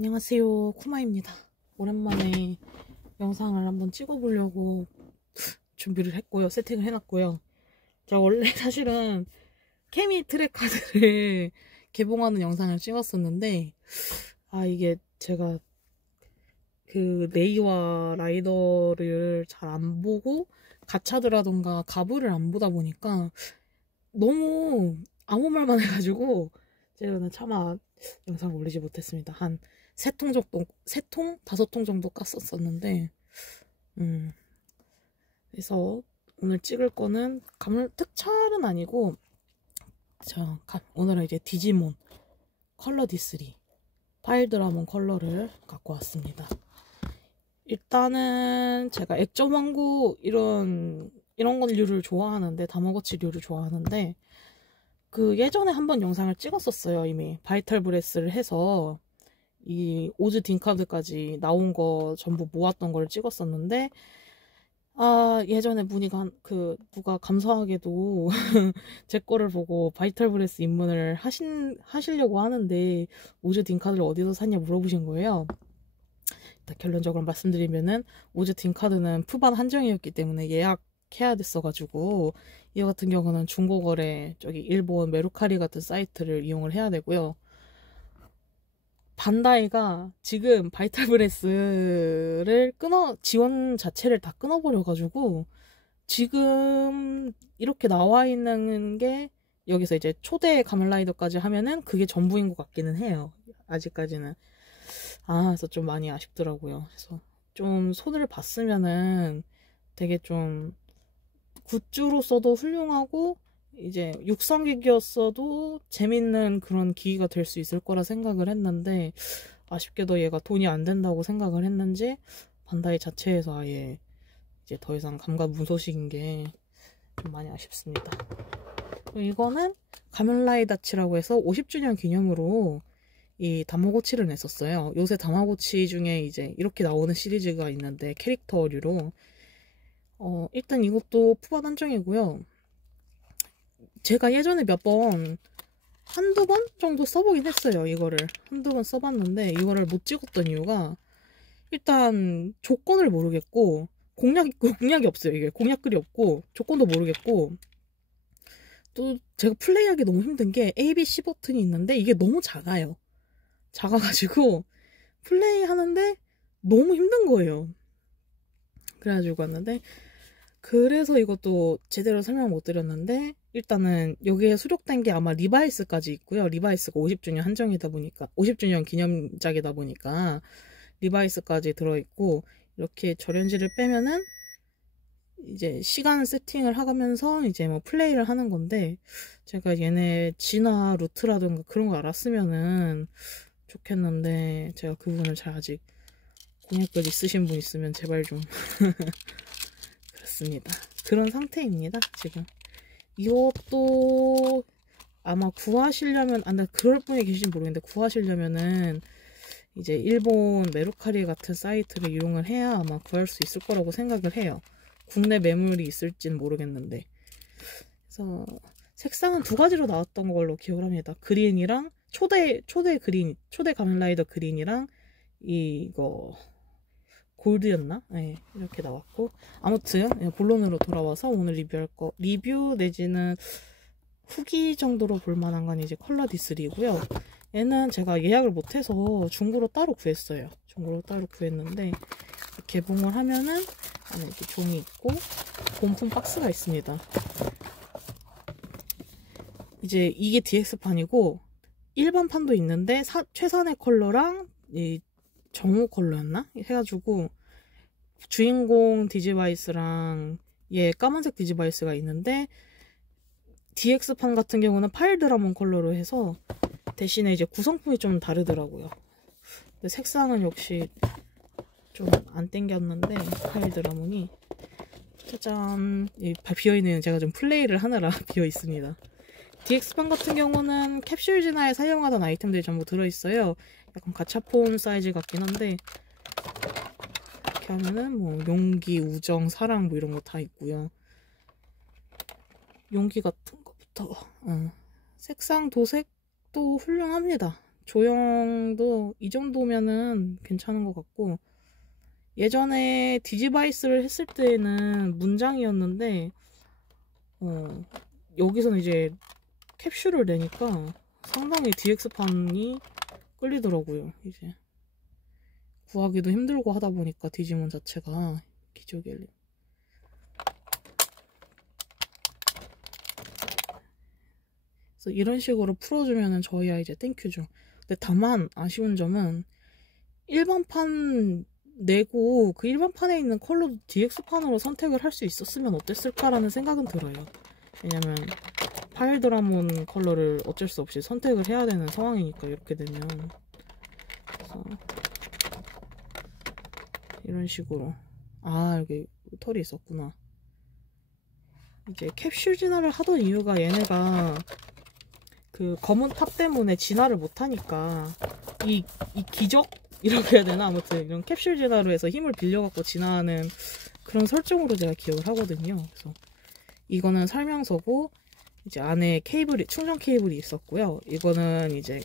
안녕하세요, 쿠마입니다. 오랜만에 영상을 한번 찍어보려고 준비를 했고요. 세팅을 해놨고요. 제가 원래 사실은 케미 트랙 카드를 개봉하는 영상을 찍었었는데 이게 제가 그 레이와 라이더를 잘 안 보고 가차드라던가 가브를 안 보다 보니까 너무 아무 말만 해가지고 제가 차마 영상을 올리지 못했습니다. 한 3통 정도, 3통? 5통 정도 깠었었는데, 그래서 오늘 찍을 거는 특촬은 아니고, 오늘은 이제 디지몬 컬러 D3 파일드라몬 컬러를 갖고 왔습니다. 일단은 제가 액정 왕구 이런 류를 좋아하는데, 다마고치류를 좋아하는데, 예전에 한번 영상을 찍었었어요. 이미 바이탈 브레스를 해서 이 오즈 딩카드까지 나온 거 전부 모았던 걸 찍었었는데, 예전에 누가 감사하게도 제 거를 보고 바이탈 브레스 입문을 하시려고 하는데 오즈 딩카드를 어디서 샀냐 물어보신 거예요. 일단 결론적으로 말씀드리면은 오즈 딩카드는 푸반 한정이었기 때문에 예약해야 됐어가지고 이거 같은 경우는 중고거래 일본 메루카리 같은 사이트를 이용을 해야 되고요. 반다이가 지금 바이탈 브레스를 지원 자체를 다 끊어버려가지고 지금 이렇게 나와 있는 게 여기서 이제 초대 가면라이더까지 하면은 그게 전부인 것 같기는 해요. 아직까지는. 그래서 좀 많이 아쉽더라고요. 그래서 좀 손을 봤으면은 되게 좀 굿즈로서도 훌륭하고 이제 육성기기였어도 재밌는 그런 기기가 될 수 있을 거라 생각을 했는데 아쉽게도 얘가 돈이 안 된다고 생각을 했는지 반다이 자체에서 아예 이제 더 이상 감가무소식인 게 좀 많이 아쉽습니다. 이거는 가면라이다치라고 해서 50주년 기념으로 이 다마고치를 냈었어요. 요새 다마고치 중에 이제 이렇게 나오는 시리즈가 있는데 캐릭터류로 일단 이것도 푸바 단정이고요. 제가 예전에 한두 번 정도 써보긴 했어요. 이거를 한두 번 써봤는데 이거를 못 찍었던 이유가 일단 조건을 모르겠고 공략이 없어요. 이게 공략글이 없고 조건도 모르겠고 또 제가 플레이하기 너무 힘든 게 A, B, C 버튼이 있는데 이게 너무 작아가지고 플레이하는데 너무 힘든 거예요. 그래가지고 왔는데 그래서 이것도 제대로 설명 못 드렸는데 일단은 여기에 수록된 게 아마 리바이스까지 있고요. 리바이스가 50주년 한정이다 보니까 50주년 기념작이다 보니까 리바이스까지 들어있고 이렇게 절연지를 빼면은 이제 시간 세팅을 하면서 이제 뭐 플레이를 하는 건데 제가 얘네 진화 루트라든가 그런 거 알았으면은 좋겠는데 제가 그 부분을 잘 아직 공략글 있으신 분 있으면 제발 좀 그렇습니다. 그런 상태입니다. 지금 이것도 아마 구하시려면 그럴 분이 계신지 모르겠는데 구하시려면은 이제 일본 메루카리 같은 사이트를 이용을 해야 아마 구할 수 있을 거라고 생각을 해요. 국내 매물이 있을진 모르겠는데. 그래서 색상은 2가지로 나왔던 걸로 기억을 합니다. 그린이랑 초대 가면라이더 그린이랑 이거 골드였나? 네, 이렇게 나왔고 아무튼 본론으로 돌아와서 오늘 리뷰 내지는 후기 정도로 볼만한 건 이제 컬러 D3고요. 얘는 제가 예약을 못해서 중고로 따로 구했어요. 중고로 따로 구했는데 개봉을 하면은 안에 이렇게 종이 있고 본품 박스가 있습니다. 이제 이게 DX판이고 일반판도 있는데 최선의 컬러랑 이 정호 컬러였나? 해가지고 주인공 디지바이스랑 얘 까만색 디지바이스가 있는데 DX판 같은 경우는 파일드라몬 컬러로 해서 대신에 이제 구성품이 좀 다르더라고요. 근데 색상은 역시 좀 안 땡겼는데 파일드라몬이 짜잔 비어있는 제가 좀 플레이를 하느라 비어있습니다. DX판 같은 경우는 캡슐 진화에 사용하던 아이템들이 전부 들어있어요. 약간 가차폰 사이즈 같긴 한데 이렇게 하면은 뭐 용기, 우정, 사랑 뭐 이런 거 다 있고요. 용기 같은 거부터 색상 도색도 훌륭합니다. 조형도 이 정도면은 괜찮은 것 같고, 예전에 디지바이스를 했을 때는 문장이었는데 여기서는 이제 캡슐을 내니까 상당히 DX판이 끌리더라고요. 이제 구하기도 힘들고 하다 보니까 디지몬 자체가 기저귀. 그래서 이런 식으로 풀어주면은 저희야 이제 땡큐죠. 근데 다만 아쉬운 점은 일반판 내고 그 일반판에 있는 컬러도 DX판으로 선택을 할 수 있었으면 어땠을까라는 생각은 들어요. 왜냐면 파일 드라몬 컬러를 어쩔 수 없이 선택을 해야 되는 상황이니까, 이렇게 되면. 그래서 이런 식으로. 아, 여기 털이 있었구나. 이제 캡슐 진화를 하던 이유가 얘네가 그 검은 탑 때문에 진화를 못하니까 이 기적? 이렇게 해야 되나? 아무튼 이런 캡슐 진화로 해서 힘을 빌려갖고 진화하는 그런 설정으로 제가 기억을 하거든요. 그래서 이거는 설명서고, 이제 안에 케이블이, 충전 케이블이 있었고요. 이거는 이제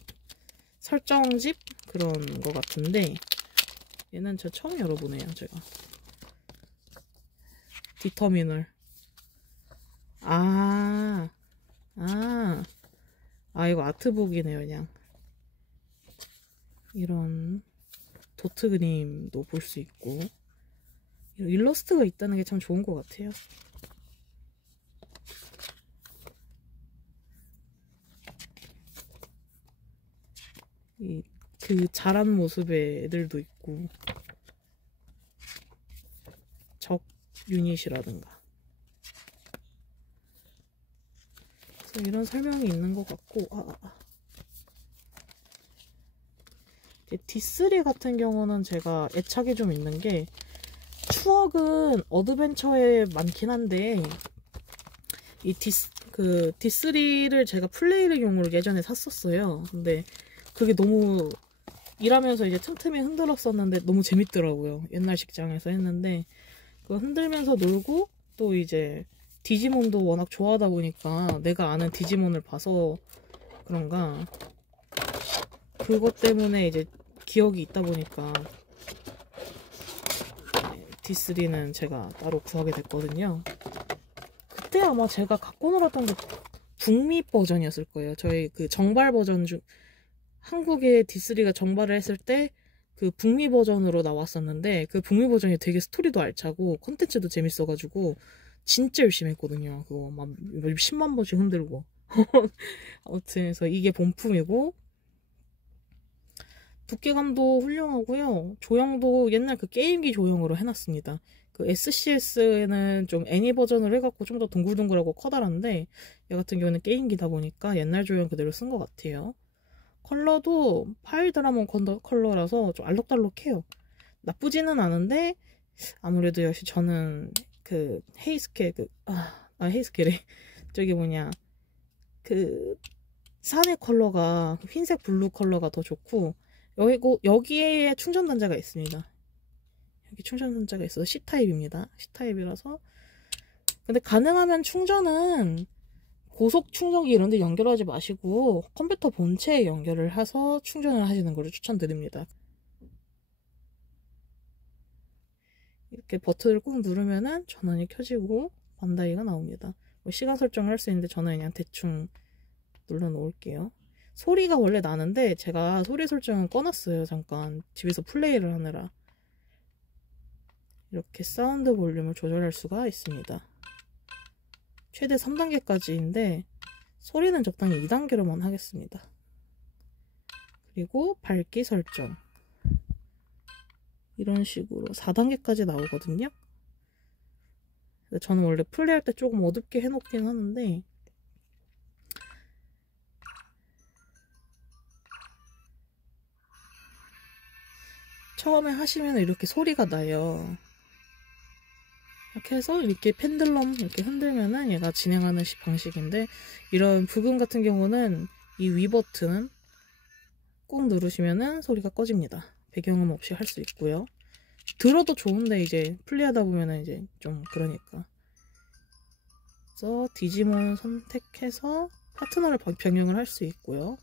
설정집 그런 거 같은데, 얘는 저 처음 열어보네요, 제가. 디터미널. 이거 아트북이네요. 그냥 이런 도트 그림도 볼 수 있고, 일러스트가 있다는 게 참 좋은 것 같아요. 그 자란 모습의 애들도 있고, 적 유닛이라든가, 그래서 이런 설명이 있는 것 같고, D3 같은 경우는 제가 애착이 좀 있는 게, 추억은 어드벤처에 많긴 한데, 이 D3를 제가 플레이용으로 예전에 샀었어요. 근데 그게 너무 일하면서 이제 틈틈이 흔들었었는데 너무 재밌더라고요. 옛날 직장에서 했는데, 그거 흔들면서 놀고, 또 이제 디지몬도 워낙 좋아하다 보니까 내가 아는 디지몬을 봐서 그런가, 그것 때문에 이제 기억이 있다 보니까 D3는 제가 따로 구하게 됐거든요. 그때 아마 제가 갖고 놀았던 게 북미 버전이었을 거예요. 저희 그 정발 버전 중, 한국에 D3가 정발을 했을 때 그 북미 버전으로 나왔었는데, 그 북미 버전이 되게 스토리도 알차고 콘텐츠도 재밌어가지고 진짜 열심히 했거든요. 그거 막 10만 번씩 흔들고. 아무튼 그래서 이게 본품이고, 두께감도 훌륭하고요. 조형도 옛날 그 게임기 조형으로 해놨습니다. 그 SCS에는 좀 애니 버전을 해갖고 좀 더 동글동글하고 커다란데, 얘 같은 경우는 게임기다 보니까 옛날 조형 그대로 쓴 것 같아요. 컬러도 파일 드라몬 컬러라서 좀 알록달록해요. 나쁘지는 않은데, 아무래도 역시 저는 그 헤이스케, 헤이스케래. 저기 뭐냐, 그 산의 컬러가, 흰색 블루 컬러가 더 좋고, 여기에 충전 단자가 있습니다. 여기 충전 단자가 있어서 C타입입니다. C타입이라서. 근데 가능하면 충전은 고속 충전기 이런 데 연결하지 마시고 컴퓨터 본체에 연결을 해서 충전을 하시는 걸 추천드립니다. 이렇게 버튼을 꾹 누르면은 전원이 켜지고 반다이가 나옵니다. 시간 설정을 할 수 있는데 저는 그냥 대충 눌러 놓을게요. 소리가 원래 나는데 제가 소리 설정은 꺼놨어요. 잠깐 집에서 플레이를 하느라. 이렇게 사운드 볼륨을 조절할 수가 있습니다. 최대 3단계까지인데 소리는 적당히 2단계로만 하겠습니다. 그리고 밝기 설정, 이런 식으로 4단계까지 나오거든요. 저는 원래 플레이할 때 조금 어둡게 해놓긴 하는데, 처음에 하시면 이렇게 소리가 나요. 이렇게 해서 이렇게 펜들럼 이렇게 흔들면은 얘가 진행하는 방식인데, 이런 부금 같은 경우는 이 위 버튼 꾹 누르시면은 소리가 꺼집니다. 배경음 없이 할 수 있고요. 들어도 좋은데 이제 플레이하다 보면은 이제 좀 그러니까. 그래서 디지몬 선택해서 파트너를 변경을 할 수 있고요.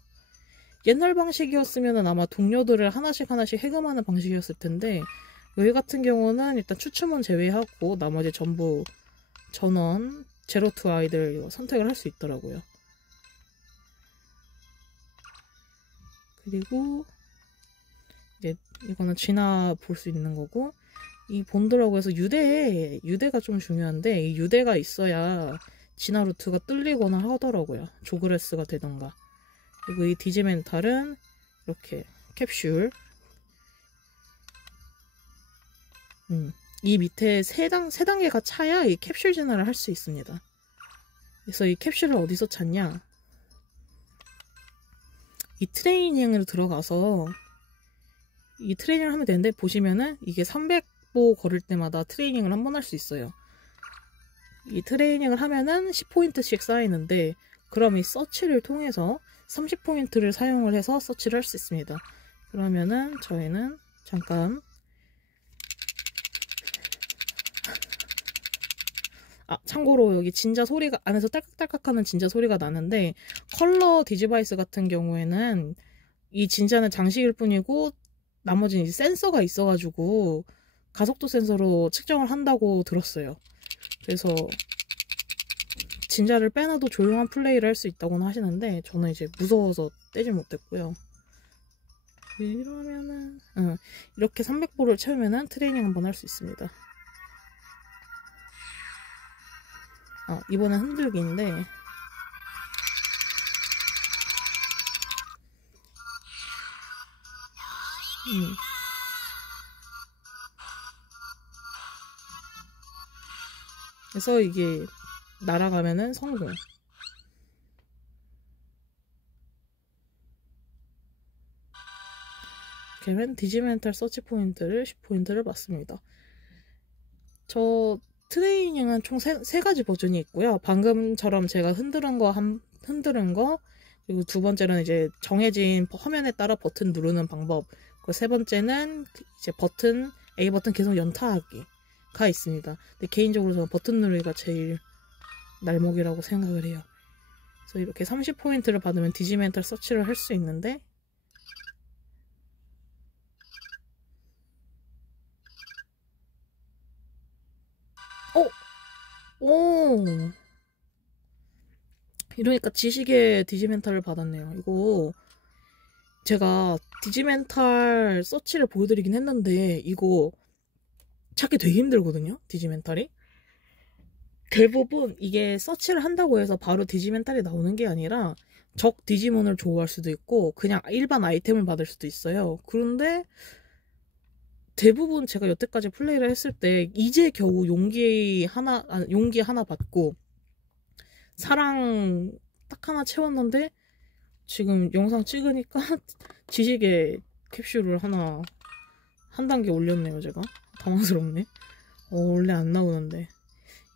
옛날 방식이었으면 아마 동료들을 하나씩 하나씩 해금하는 방식이었을 텐데, 여기 같은 경우는 일단 추첨은 제외하고 나머지 전부 전원 제로 투 아이들 선택을 할 수 있더라고요. 그리고 이제 이거는 지나 볼 수 있는 거고, 이 본드라고 해서 유대가 좀 중요한데, 이 유대가 있어야 진화 루트가 뚫리거나 하더라고요. 조그레스가 되던가. 그리고 이 디지멘탈은 이렇게 캡슐, 이 밑에 세 단계가 차야 이 캡슐 진화를 할 수 있습니다. 그래서 이 캡슐을 어디서 찾냐? 이 트레이닝으로 들어가서 이 트레이닝을 하면 되는데, 보시면은 이게 300보 걸을 때마다 트레이닝을 한 번 할 수 있어요. 이 트레이닝을 하면은 10포인트씩 쌓이는데, 그럼 이 서치를 통해서 30포인트를 사용을 해서 서치를 할 수 있습니다. 그러면은 저희는 잠깐 참고로 여기 진자 소리가, 안에서 딸깍딸깍 하는 진자 소리가 나는데, 컬러 디지바이스 같은 경우에는 이 진자는 장식일 뿐이고 나머지는 이제 센서가 있어가지고 가속도 센서로 측정을 한다고 들었어요. 그래서 진자를 빼놔도 조용한 플레이를 할 수 있다고는 하시는데, 저는 이제 무서워서 떼지 못했고요. 이러면은 이렇게 300보를 채우면은 트레이닝 한번 할 수 있습니다. 이번엔 흔들기인데, 그래서 이게 날아가면은 성공. 그러면 디지멘탈 서치 포인트를 10포인트를 받습니다. 저 트레이닝은 총 3가지 버전이 있고요. 방금처럼 제가 흔드는 거, 그리고 두 번째는 이제 정해진 화면에 따라 버튼 누르는 방법, 그리고 세 번째는 이제 A 버튼 계속 연타하기가 있습니다. 근데 개인적으로 저는 버튼 누르기가 제일 날먹이라고 생각을 해요. 그래서 이렇게 30포인트를 받으면 디지멘탈 서치를 할 수 있는데, 오! 이러니까 지식의 디지멘탈을 받았네요. 이거 제가 디지멘탈 서치를 보여드리긴 했는데, 이거 찾기 되게 힘들거든요, 디지멘탈이. 대부분 이게 서치를 한다고 해서 바로 디지멘탈이 나오는 게 아니라 적 디지몬을 조우할 수도 있고 그냥 일반 아이템을 받을 수도 있어요. 그런데 대부분 제가 여태까지 플레이를 했을 때 이제 겨우 용기 하나 받고 사랑 딱 하나 채웠는데, 지금 영상 찍으니까 지식의 캡슐을 한 단계 올렸네요. 제가 당황스럽네. 원래 안 나오는데.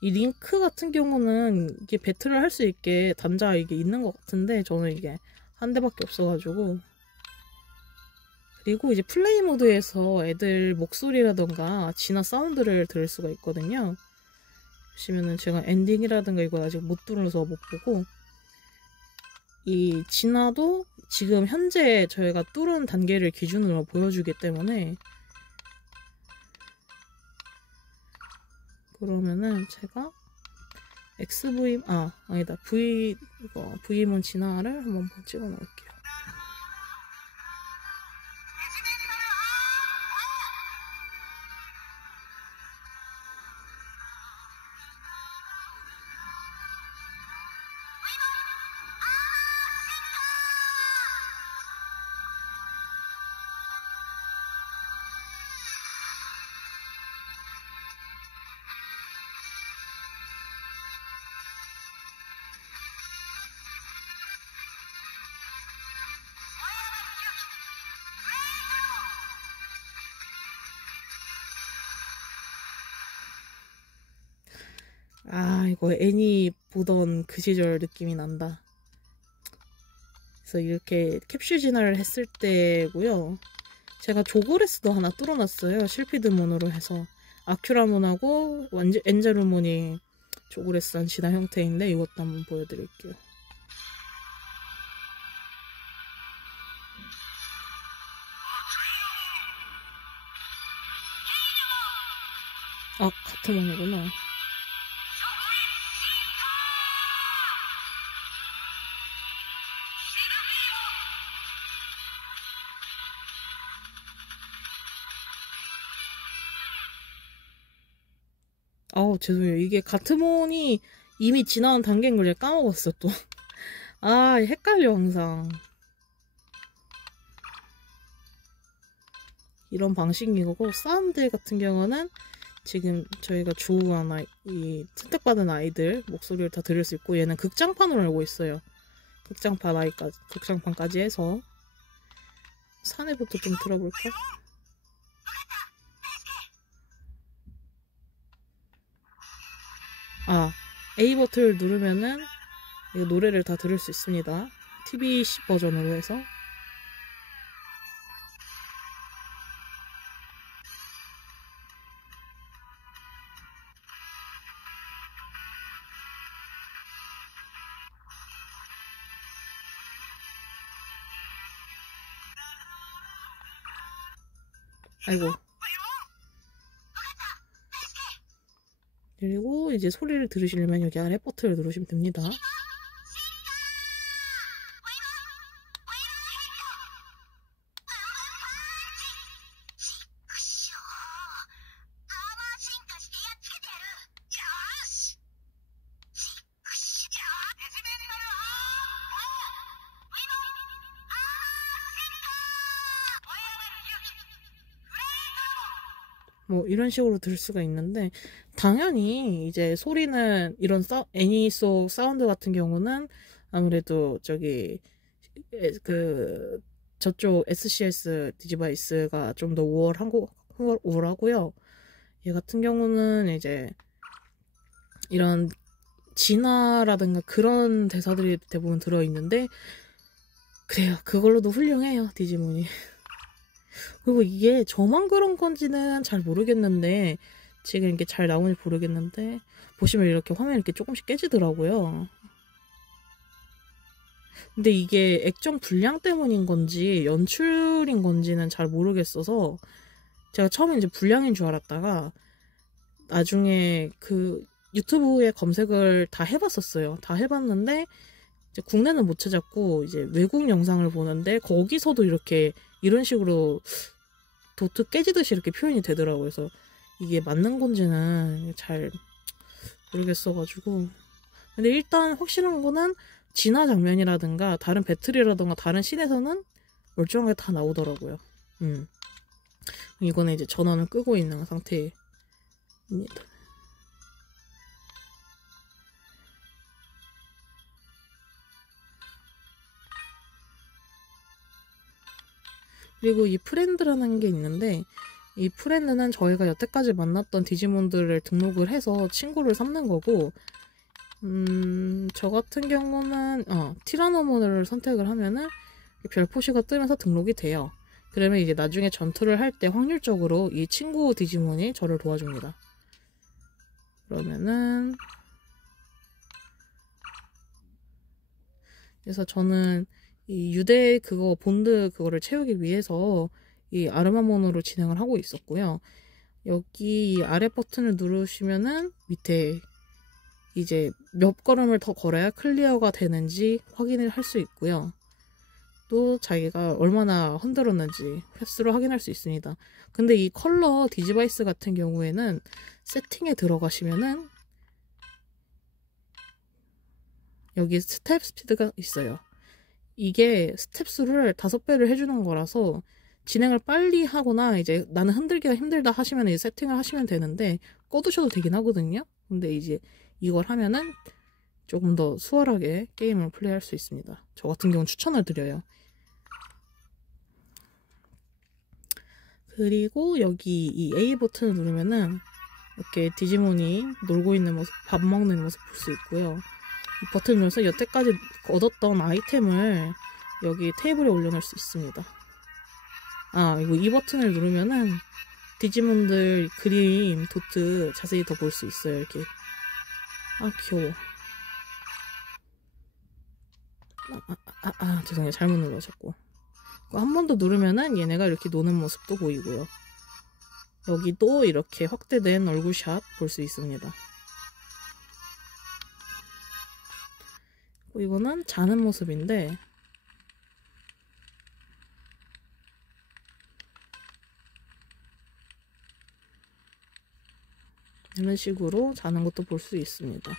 이 링크 같은 경우는 이게 배틀을 할 수 있게 단자 이게 있는 것 같은데, 저는 이게 한 대밖에 없어가지고. 그리고 이제 플레이 모드에서 애들 목소리라던가 진화 사운드를 들을 수가 있거든요. 보시면은 제가 엔딩이라든가 이거 아직 못 들어서 못 보고, 이 진화도 지금 현재 저희가 뚫은 단계를 기준으로 보여주기 때문에, 그러면은 제가 V몬 진화를 한번 찍어 놓을게요. 이거 애니 보던 그 시절 느낌이 난다. 그래서 이렇게 캡슐 진화를 했을 때고요. 제가 조그레스도 하나 뚫어놨어요. 실피드몬으로 해서. 아큐라몬하고 엔젤루몬이 조그레스한 진화 형태인데, 이것도 한번 보여드릴게요. 아, 같은 원이구나. 아우, 죄송해요. 이게 가트몬이 이미 지나온 단계인 걸 까먹었어, 또. 아, 헷갈려, 항상. 이런 방식인 거고, 사운드 같은 경우는 지금 저희가 주우한 이 선택받은 아이들 목소리를 다 들을 수 있고, 얘는 극장판으로 알고 있어요. 극장판까지 해서. 사내부터 좀 들어볼까? 아, A 버튼을 누르면은 이거 노래를 다 들을 수 있습니다. TVC 버전으로 해서. 아이고. 그리고 이제 소리를 들으시려면 여기 아래 버튼을 누르시면 됩니다. 뭐 이런 식으로 들을 수가 있는데, 당연히 이제 소리는 이런 애니 속 사운드 같은 경우는 아무래도 저쪽 SCS 디지바이스가 좀 더 우월하고요. 얘 같은 경우는 이제 이런 진화라든가 그런 대사들이 대부분 들어있는데, 그래요. 그걸로도 훌륭해요, 디지몬이. 그리고 이게 저만 그런 건지는 잘 모르겠는데, 지금 이게 잘 나오는지 모르겠는데, 보시면 이렇게 화면이 이렇게 조금씩 깨지더라고요. 근데 이게 액정 불량 때문인 건지 연출인 건지는 잘 모르겠어서, 제가 처음에 이제 불량인 줄 알았다가 나중에 그 유튜브에 검색을 다 해봤었어요. 다 해봤는데 이제 국내는 못 찾았고, 이제 외국 영상을 보는데 거기서도 이렇게 이런 식으로 도트 깨지듯이 이렇게 표현이 되더라고요. 그래서 이게 맞는 건지는 잘 모르겠어가지고. 근데 일단 확실한 거는 진화 장면이라든가 다른 배틀이라든가 다른 씬에서는 멀쩡하게 다 나오더라고요. 이거는 이제 전원을 끄고 있는 상태입니다. 그리고 이 프렌드라는 게 있는데, 이 프렌드는 저희가 여태까지 만났던 디지몬들을 등록을 해서 친구를 삼는 거고, 저 같은 경우는 티라노몬을 선택을 하면은 별 표시가 뜨면서 등록이 돼요. 그러면 이제 나중에 전투를 할 때 확률적으로 이 친구 디지몬이 저를 도와줍니다. 그러면은, 그래서 저는 이 유대 본드 그거를 채우기 위해서 이 아르마몬으로 진행을 하고 있었고요. 여기 아래 버튼을 누르시면은 밑에 이제 몇 걸음을 더 걸어야 클리어가 되는지 확인을 할 수 있고요. 또 자기가 얼마나 흔들었는지 횟수로 확인할 수 있습니다. 근데 이 컬러 디지바이스 같은 경우에는 세팅에 들어가시면은 여기 스텝 스피드가 있어요. 이게 스텝 수를 5배를 해주는 거라서 진행을 빨리 하거나 이제 나는 흔들기가 힘들다 하시면 이제 세팅을 하시면 되는데, 꺼두셔도 되긴 하거든요. 근데 이제 이걸 하면은 조금 더 수월하게 게임을 플레이할 수 있습니다. 저 같은 경우는 추천을 드려요. 그리고 여기 이 A 버튼을 누르면은 이렇게 디지몬이 놀고 있는 모습, 밥 먹는 모습 볼 수 있고요. 이 버튼을 눌러서 여태까지 얻었던 아이템을 여기 테이블에 올려놓을 수 있습니다. 그리고 이 버튼을 누르면은 디지몬들 그림, 도트 자세히 더 볼 수 있어요. 이렇게. 귀여워. 죄송해요. 잘못 눌러졌고. 한 번 더 누르면은 얘네가 이렇게 노는 모습도 보이고요. 여기도 이렇게 확대된 얼굴샷 볼 수 있습니다. 이거는 자는 모습인데 이런 식으로 자는 것도 볼 수 있습니다.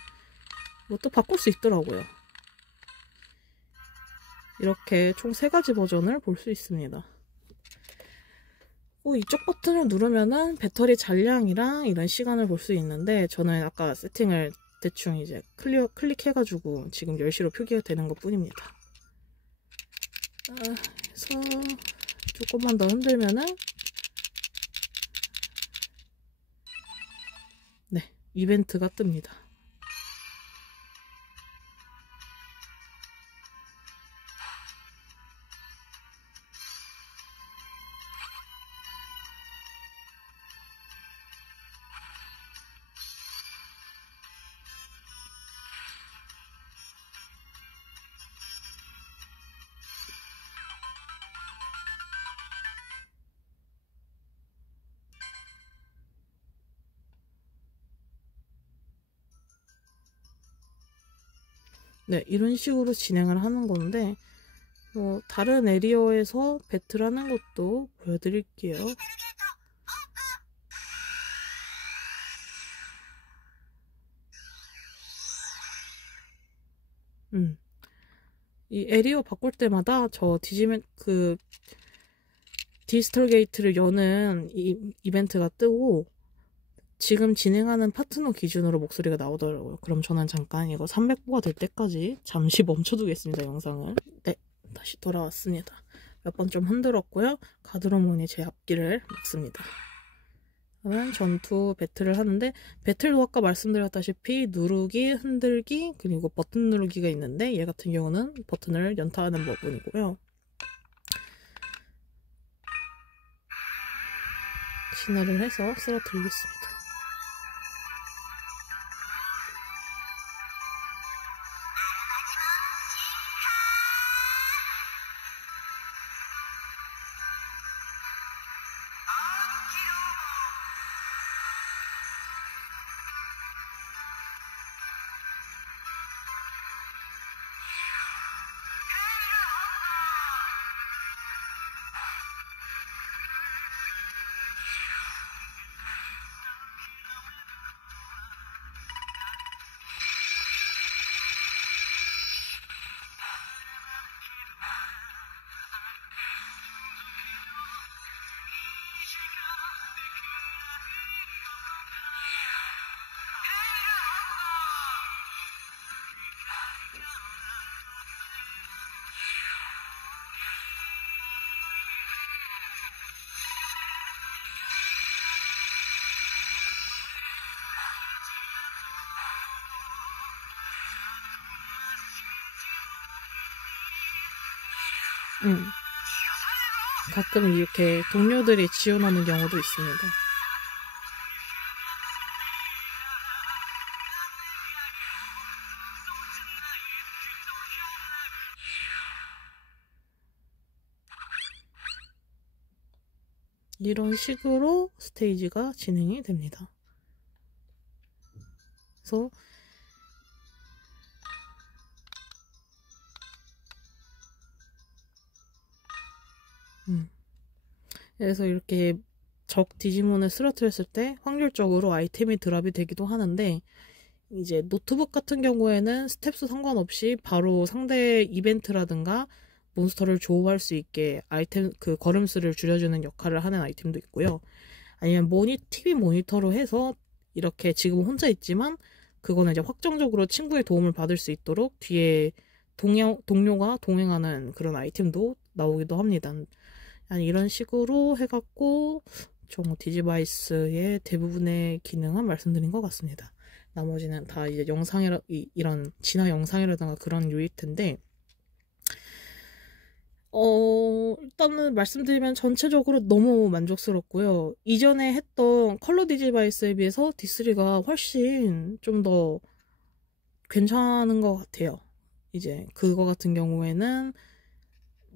이것도 바꿀 수 있더라고요. 이렇게 총 3가지 버전을 볼 수 있습니다. 이쪽 버튼을 누르면은 배터리 잔량이랑 이런 시간을 볼 수 있는데 저는 아까 세팅을 대충 이제 클릭해가지고 지금 10시로 표기가 되는 것 뿐입니다. 그래서 조금만 더 흔들면은 네, 이벤트가 뜹니다. 네, 이런 식으로 진행을 하는 건데 다른 에리어에서 배틀하는 것도 보여드릴게요. 이 에리어 바꿀 때마다 저 디지털 게이트를 여는 이벤트가 뜨고 지금 진행하는 파트너 기준으로 목소리가 나오더라고요. 그럼 저는 잠깐 이거 300보가 될 때까지 잠시 멈춰두겠습니다, 영상을. 네, 다시 돌아왔습니다. 몇 번 좀 흔들었고요. 가드로몬이 제 앞길을 막습니다. 그러면 전투 배틀을 하는데 배틀도 아까 말씀드렸다시피 누르기, 흔들기, 그리고 버튼 누르기가 있는데 얘 같은 경우는 버튼을 연타하는 부분이고요. 진화를 해서 쓰러뜨리겠습니다. 가끔 이렇게 동료들이 지원하는 경우도 있습니다. 이런 식으로 스테이지가 진행이 됩니다. 그래서 그래서 이렇게 적 디지몬을 쓰러뜨렸을 때 확률적으로 아이템이 드랍이 되기도 하는데 이제 노트북 같은 경우에는 스텝스 상관없이 바로 상대 이벤트라든가 몬스터를 조우할 수 있게 아이템 걸음수를 줄여주는 역할을 하는 아이템도 있고요. 아니면 TV 모니터로 해서 이렇게 지금 혼자 있지만 그거는 이제 확정적으로 친구의 도움을 받을 수 있도록 뒤에 동료가 동행하는 그런 아이템도 나오기도 합니다. 아니, 이런 식으로 해갖고 디지바이스의 대부분의 기능은 말씀드린 것 같습니다. 나머지는 다 이제 이런 진화 영상이라든가 그런 유일 텐데 일단은 말씀드리면 전체적으로 너무 만족스럽고요. 이전에 했던 컬러 디지바이스에 비해서 D3가 훨씬 좀 더 괜찮은 것 같아요. 이제 그거 같은 경우에는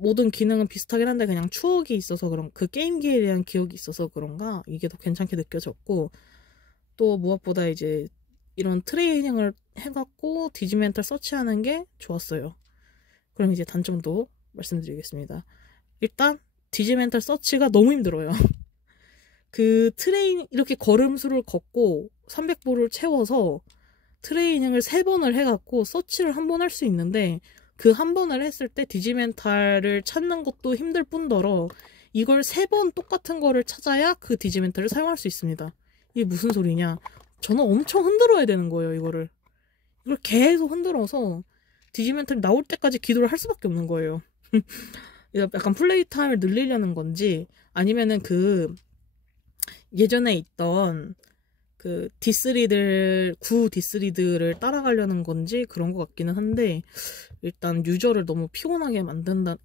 모든 기능은 비슷하긴 한데 그냥 추억이 있어서 그 게임기에 대한 기억이 있어서 그런가 이게 더 괜찮게 느껴졌고, 또 무엇보다 이제 이런 트레이닝을 해갖고 디지멘탈 서치하는 게 좋았어요. 그럼 이제 단점도 말씀드리겠습니다. 일단 디지멘탈 서치가 너무 힘들어요. 이렇게 걸음수를 걷고 300보를 채워서 트레이닝을 3번을 해갖고 서치를 한 번 할 수 있는데, 그 한 번을 했을 때 디지멘탈을 찾는 것도 힘들 뿐더러 이걸 3번 똑같은 거를 찾아야 그 디지멘탈을 사용할 수 있습니다. 이게 무슨 소리냐? 저는 엄청 흔들어야 되는 거예요, 이걸 계속 흔들어서 디지멘탈이 나올 때까지 기도를 할 수밖에 없는 거예요. 약간 플레이 타임을 늘리려는 건지, 아니면은 예전에 있던 구 D3들을 따라가려는 건지 그런 것 같기는 한데, 일단 유저를 너무 피곤하게 만든다,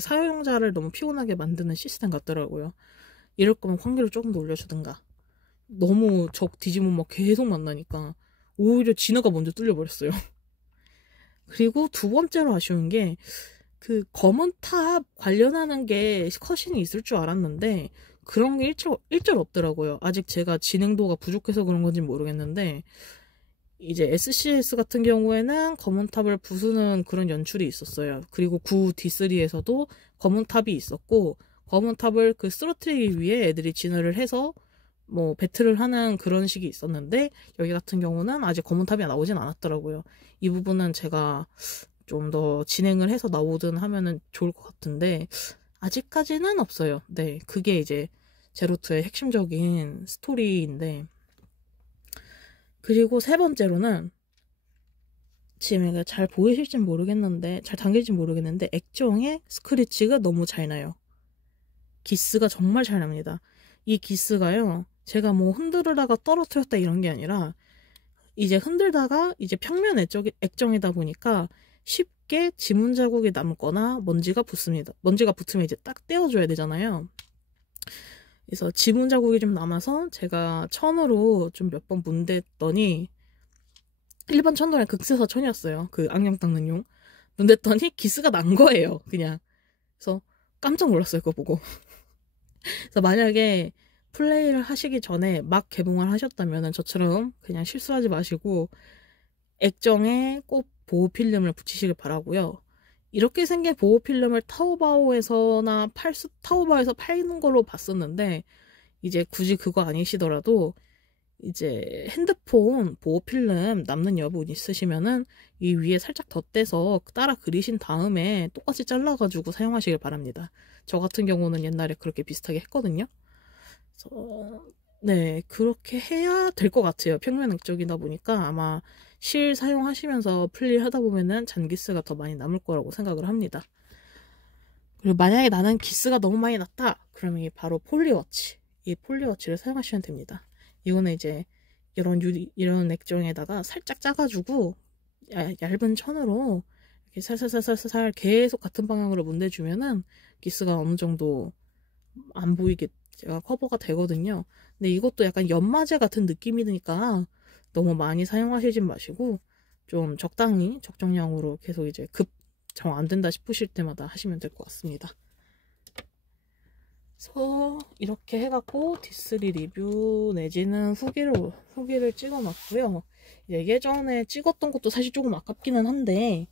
사용자를 너무 피곤하게 만드는 시스템 같더라고요. 이럴 거면 확률을 조금 더 올려주든가. 너무 적 디지몬 막 계속 만나니까 오히려 진화가 먼저 뚫려버렸어요. 그리고 두 번째로 아쉬운 게, 검은 탑 관련하는 게 컷신이 있을 줄 알았는데 그런 게 일절 없더라고요. 아직 제가 진행도가 부족해서 그런 건지 모르겠는데, 이제 SCS 같은 경우에는 검은 탑을 부수는 그런 연출이 있었어요. 그리고 구 D3에서도 검은 탑이 있었고, 검은 탑을 쓰러트리기 위해 애들이 진화를 해서 뭐 배틀을 하는 그런 식이 있었는데, 여기 같은 경우는 아직 검은 탑이 나오진 않았더라고요. 이 부분은 제가 좀 더 진행을 해서 나오든 하면은 좋을 것 같은데 아직까지는 없어요. 네, 그게 이제 제로투의 핵심적인 스토리인데, 그리고 세 번째로는 지금 이거 잘 보이실진 모르겠는데, 잘 당길진 모르겠는데, 액정의 스크래치가 너무 잘 나요. 기스가 정말 잘 납니다. 이 기스가요, 제가 뭐 흔들다가 떨어뜨렸다 이런 게 아니라, 이제 흔들다가 이제 평면 액정이다 보니까 쉽게 지문 자국이 남거나 먼지가 붙습니다. 먼지가 붙으면 이제 딱 떼어줘야 되잖아요. 그래서 지문 자국이 좀 남아서 제가 천으로 좀 몇 번 문댔더니, 일반 천도랑 극세사 천이었어요. 악령 닦는 용. 문댔더니 기스가 난 거예요, 그냥. 그래서 깜짝 놀랐어요, 그거 보고. 그래서 만약에 플레이를 하시기 전에 막 개봉을 하셨다면 저처럼 그냥 실수하지 마시고 액정에 꼭 보호 필름을 붙이시길 바라고요. 이렇게 생긴 보호 필름을 타오바오에서 팔는 걸로 봤었는데, 이제 굳이 그거 아니시더라도 이제 핸드폰 보호 필름 남는 여분 있으시면은 이 위에 살짝 덧대서 따라 그리신 다음에 똑같이 잘라가지고 사용하시길 바랍니다. 저 같은 경우는 옛날에 그렇게 비슷하게 했거든요. 그래서 네, 그렇게 해야 될 것 같아요. 평면 액정이다 보니까 아마 실 사용하시면서 플레이 하다 보면은 잔기스가 더 많이 남을 거라고 생각을 합니다. 그리고 만약에 나는 기스가 너무 많이 났다, 그러면 이게 바로 폴리워치. 이 폴리워치를 사용하시면 됩니다. 이거는 이제 이런 액정에다가 살짝 짜가지고 얇은 천으로 이렇게 살살살살살 계속 같은 방향으로 문대주면은 기스가 어느 정도 안 보이게 제가 커버가 되거든요. 근데 이것도 약간 연마제 같은 느낌이 드니까 너무 많이 사용하시진 마시고 좀 적당히 적정량으로 계속 이제 정 안 된다 싶으실 때마다 하시면 될 것 같습니다. 그래서 이렇게 해갖고 D3 리뷰 내지는 후기를 찍어놨고요. 예전에 찍었던 것도 사실 조금 아깝기는 한데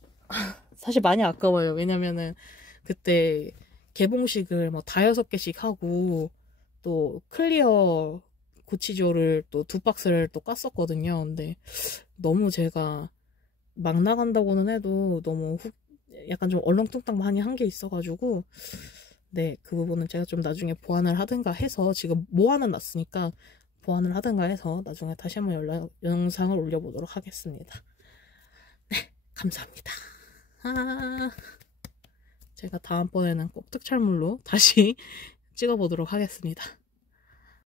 사실 많이 아까워요. 왜냐면은 그때 개봉식을 뭐 5-6개씩 하고 또 클리어 고치조를 또 2박스를 또 깠었거든요. 근데 너무 제가 막 나간다고는 해도 너무 약간 좀 얼렁뚱땅 많이 한 게 있어가지고, 네, 그 부분은 제가 좀 나중에 보완을 하든가 해서, 지금 모아는 놨으니까 보완을 하든가 해서 나중에 다시 한번 영상을 올려보도록 하겠습니다. 네, 감사합니다. 제가 다음번에는 꼭 특촬물로 다시 찍어보도록 하겠습니다.